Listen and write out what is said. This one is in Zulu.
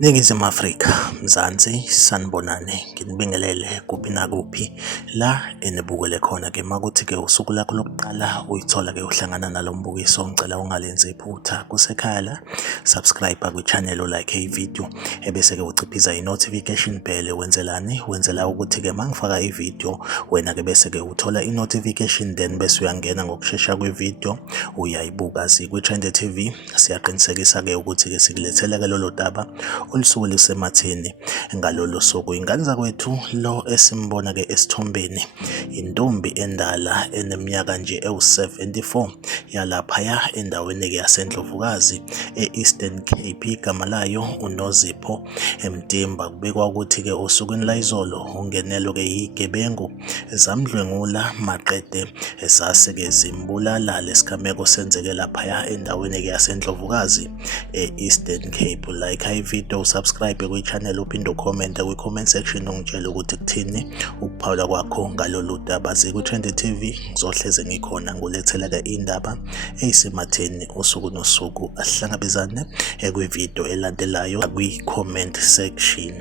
Ningizimu Afrika, Mzansi, sanibonani, nginibingelele kuphi nakuphi la enibukele khona-ke makuthi-ke usuku lakho lokuqala uyithola-ke uhlangana nalo mbukiso, ngicela ungalenzi iphutha kusekhaya la, subscribe kwi-channel like ivideo ebese-ke uciphiza i-notification bell. Wenzelani? Wenzela ukuthi-ke mangifaka ivideo wena-ke bese-ke uthola i-notification, then bese uyangena ngokushesha kwivideo uyayibuka. Sikwi-Trend TV siyaqinisekisa-ke ukuthi-ke sikulethele-ke lolo daba olusuke lusematheni ngalolo suku. Ingane zakwethu lo esimbona-ke esithombeni intombi endala eneminyaka nje ewu-74 yalaphaya endaweni-ke yaseNdlovukazi e-Eastern Cape. Igama layo uNozipho Mtimba. Kubikwa ukuthi-ke osukwini layizolo ungenelwe-ke yigebengu zamdlwengula maqede esase-ke zimbulala. Lesigameko senzeke laphaya endaweni-ke yaseNdlovukazi e-Eastern Cape. Like ivideo, subscribe kwi-channel, uphinde ucommente kwi-comment section ungitshela ukuthi kuthini ukuphawula kwakho ngalolu daba. Sikwi-Trend TV ngizohleze ngikhona ngulethela-ke indaba eyisematheni usuku nosuku. Asihlangabezane kwivideo elandelayo kwi-comment section.